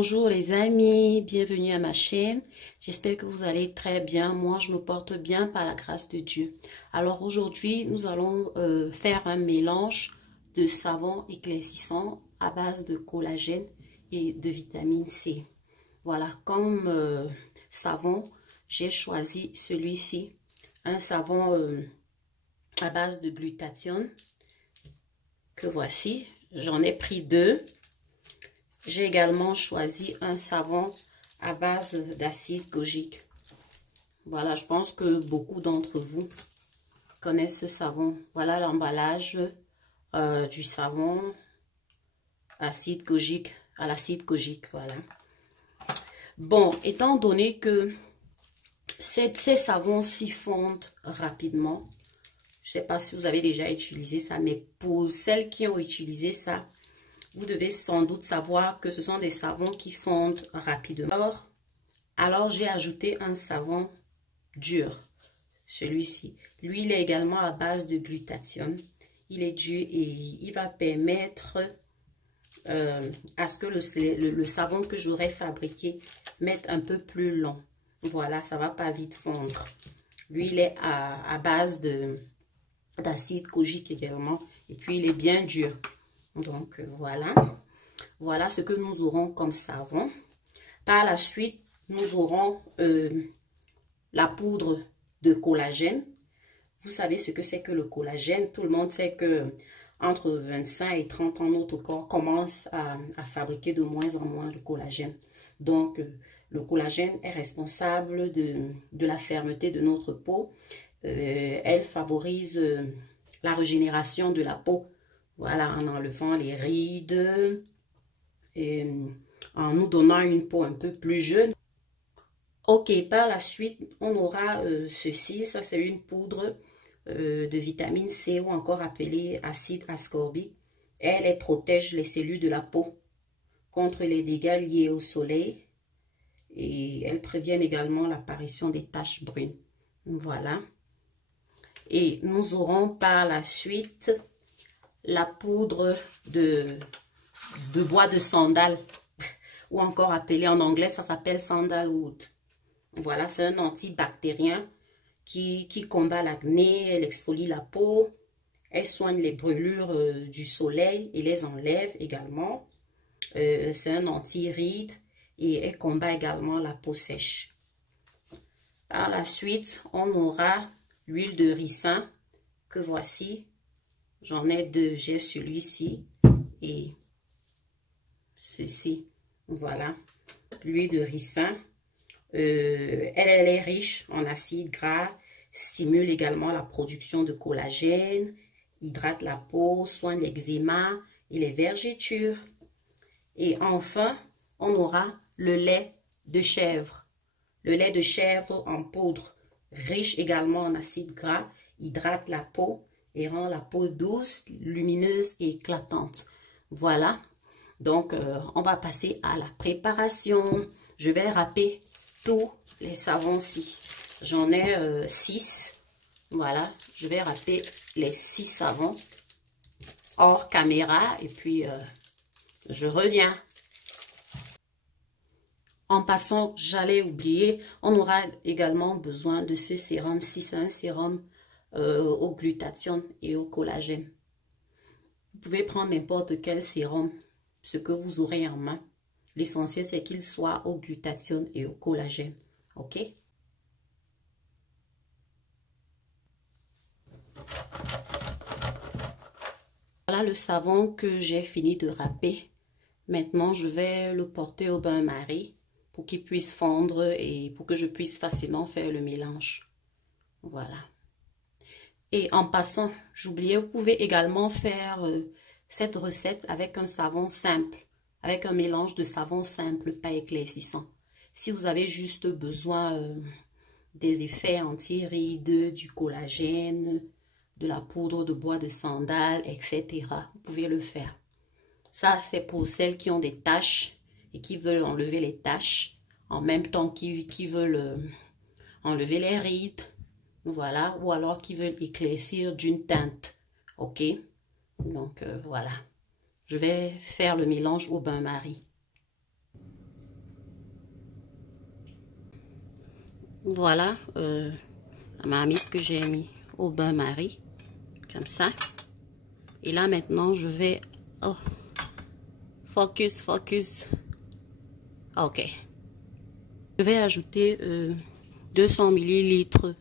Bonjour les amis, bienvenue à ma chaîne. J'espère que vous allez très bien. Moi, je me porte bien par la grâce de Dieu. Alors aujourd'hui, nous allons faire un mélange de savon éclaircissant à base de collagène et de vitamine C. Voilà, comme savon, j'ai choisi celui-ci, un savon à base de glutathione que voici. J'en ai pris deux. J'ai également choisi un savon à base d'acide gojique. Voilà, je pense que beaucoup d'entre vous connaissent ce savon. Voilà l'emballage du savon acide gojique, à l'acide gojique, voilà. Bon, étant donné que ces savons s'y fondent rapidement, je ne sais pas si vous avez déjà utilisé ça, mais pour celles qui ont utilisé ça, vous devez sans doute savoir que ce sont des savons qui fondent rapidement. Alors j'ai ajouté un savon dur, celui-ci. Lui, il est également à base de glutathione. Il est dur et il va permettre à ce que le savon que j'aurais fabriqué mette un peu plus long. Voilà, ça va pas vite fondre. Lui, il est à base d'acide kojique également. Et puis, il est bien dur. Donc, voilà. Voilà ce que nous aurons comme savon. Par la suite, nous aurons la poudre de collagène. Vous savez ce que c'est que le collagène. Tout le monde sait que entre 25 et 30 ans, notre corps commence à fabriquer de moins en moins de collagène. Donc, le collagène est responsable de la fermeté de notre peau. Elle favorise la régénération de la peau. Voilà, en enlevant les rides et en nous donnant une peau un peu plus jeune. Ok, par la suite, on aura ceci. Ça, c'est une poudre de vitamine C ou encore appelée acide ascorbique. Elle protège les cellules de la peau contre les dégâts liés au soleil. Et elle prévient également l'apparition des taches brunes. Voilà. Et nous aurons par la suite la poudre de bois de sandal, ou encore appelée en anglais, ça s'appelle sandalwood. Voilà, c'est un antibactérien qui combat l'acné, elle exfolie la peau, elle soigne les brûlures du soleil et les enlève également. C'est un anti-rides et elle combat également la peau sèche. Par la suite, on aura l'huile de ricin que voici. J'en ai deux, j'ai celui-ci et ceci. Voilà, l'huile de ricin. Elle est riche en acides gras, stimule également la production de collagène, hydrate la peau, soigne l'eczéma et les vergetures. Et enfin, on aura le lait de chèvre. Le lait de chèvre en poudre, riche également en acides gras, hydrate la peau et rend la peau douce, lumineuse et éclatante. Voilà, donc on va passer à la préparation. Je vais râper tous les savons-ci. J'en ai 6. Voilà, je vais râper les 6 savons hors caméra et puis je reviens. En passant, j'allais oublier, on aura également besoin de ce sérum-ci. C'est un sérum au glutathione et au collagène. Vous pouvez prendre n'importe quel sérum, ce que vous aurez en main. L'essentiel, c'est qu'il soit au glutathione et au collagène. OK? Voilà le savon que j'ai fini de râper. Maintenant, je vais le porter au bain-marie pour qu'il puisse fondre et pour que je puisse facilement faire le mélange. Voilà. Et en passant, j'oubliais, vous pouvez également faire cette recette avec un savon simple, avec un mélange de savon simple, pas éclaircissant. Si vous avez juste besoin des effets anti-rides, du collagène, de la poudre de bois de sandal, etc., vous pouvez le faire. Ça, c'est pour celles qui ont des taches et qui veulent enlever les taches, en même temps qui veulent enlever les rides. Voilà, ou alors qui veulent éclaircir d'une teinte. Ok, donc voilà. Je vais faire le mélange au bain-marie. Voilà la marmite que j'ai mis au bain-marie, comme ça. Et là maintenant je vais... Oh, focus, focus. Ok. Je vais ajouter 200 millilitres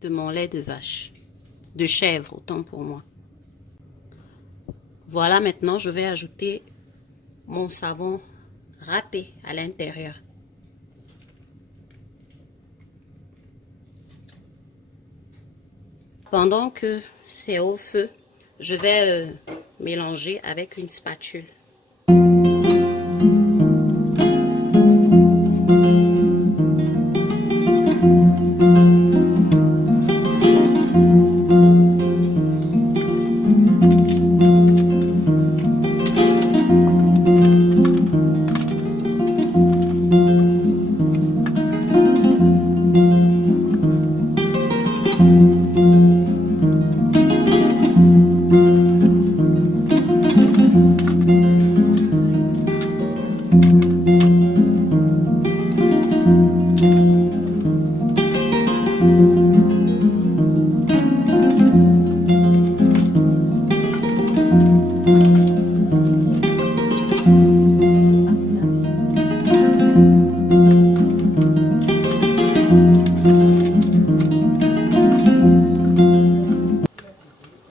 de mon lait de vache, de chèvre, autant pour moi. Voilà, maintenant je vais ajouter mon savon râpé à l'intérieur. Pendant que c'est au feu, je vais mélanger avec une spatule.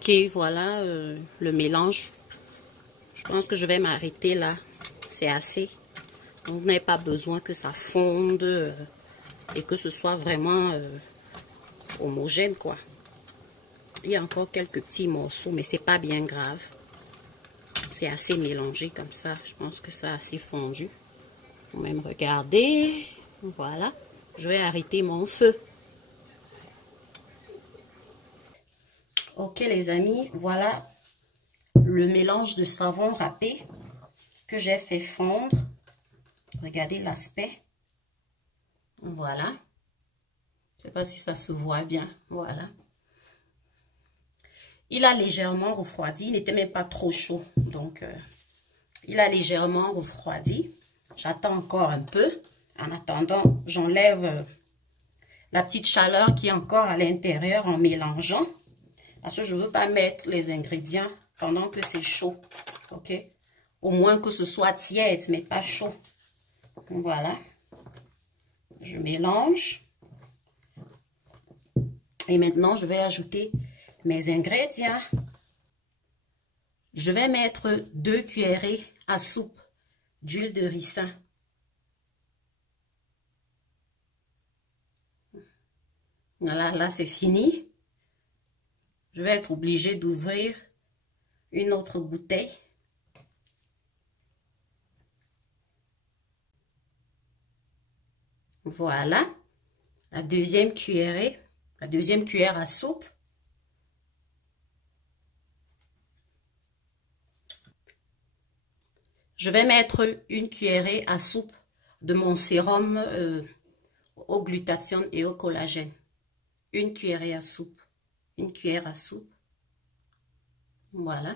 Ok, voilà le mélange. Je pense que je vais m'arrêter là. C'est assez. Vous n'avez pas besoin que ça fonde et que ce soit vraiment homogène, quoi. Il y a encore quelques petits morceaux, mais c'est pas bien grave. C'est assez mélangé comme ça. Je pense que ça a assez fondu. Faut même regarder. Voilà. Je vais arrêter mon feu. Ok les amis, voilà le mélange de savon râpé que j'ai fait fondre. Regardez l'aspect. Voilà. Je ne sais pas si ça se voit bien. Voilà. Il a légèrement refroidi. Il n'était même pas trop chaud. Donc, il a légèrement refroidi. J'attends encore un peu. En attendant, j'enlève la petite chaleur qui est encore à l'intérieur en mélangeant. Parce que je ne veux pas mettre les ingrédients pendant que c'est chaud. Ok? Au moins que ce soit tiède, mais pas chaud. Voilà. Je mélange. Et maintenant, je vais ajouter mes ingrédients. Je vais mettre 2 cuillerées à soupe d'huile de ricin. Voilà, là c'est fini. Je vais être obligée d'ouvrir une autre bouteille. Voilà. La deuxième cuillerée, la deuxième cuillère à soupe. Je vais mettre une cuillerée à soupe de mon sérum au glutathione et au collagène. Une cuillerée à soupe. Une cuillère à soupe. Voilà.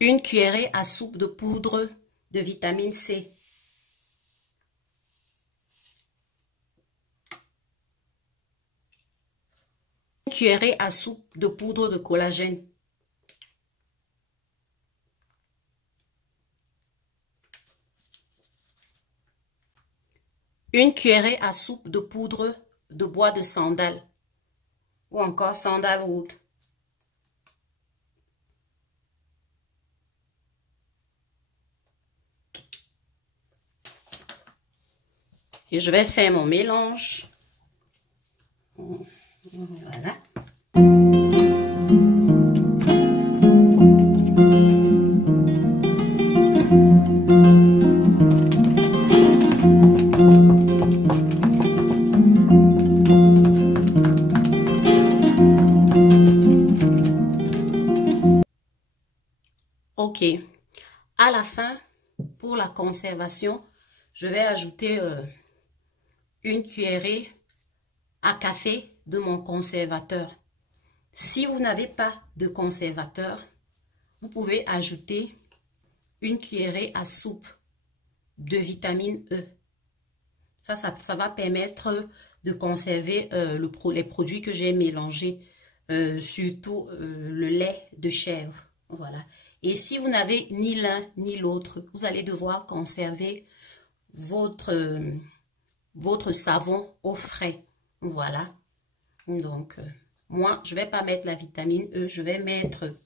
Une cuillerée à soupe de poudre de vitamine C. Une cuillerée à soupe de poudre de collagène. Une cuillerée à soupe de poudre de bois de sandal ou encore sandalwood. Et je vais faire mon mélange. Voilà. Ok. À la fin, pour la conservation, je vais ajouter une cuillerée à café de mon conservateur. Si vous n'avez pas de conservateur, vous pouvez ajouter une cuillerée à soupe de vitamine E. Ça va permettre de conserver les produits que j'ai mélangés, surtout le lait de chèvre. Voilà. Et si vous n'avez ni l'un ni l'autre, vous allez devoir conserver votre savon au frais. Voilà. Donc, moi, je ne vais pas mettre la vitamine E, je vais mettre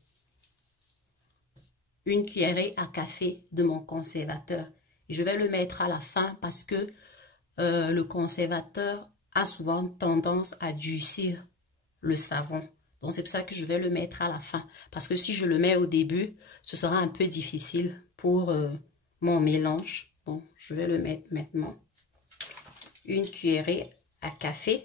une cuillerée à café de mon conservateur. Et je vais le mettre à la fin parce que le conservateur a souvent tendance à durcir le savon. Donc, c'est pour ça que je vais le mettre à la fin. Parce que si je le mets au début, ce sera un peu difficile pour mon mélange. Donc, je vais le mettre maintenant. Une cuillerée à café.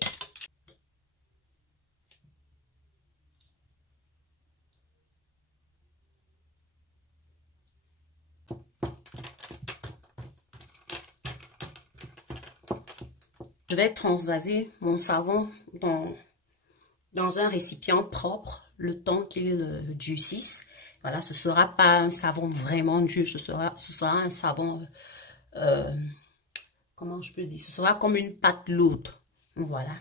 Je vais transvaser mon savon dans un récipient propre le temps qu'il durcisse. Voilà, ce ne sera pas un savon vraiment dur, ce sera un savon, comment je peux dire, ce sera comme une pâte lourde. Voilà.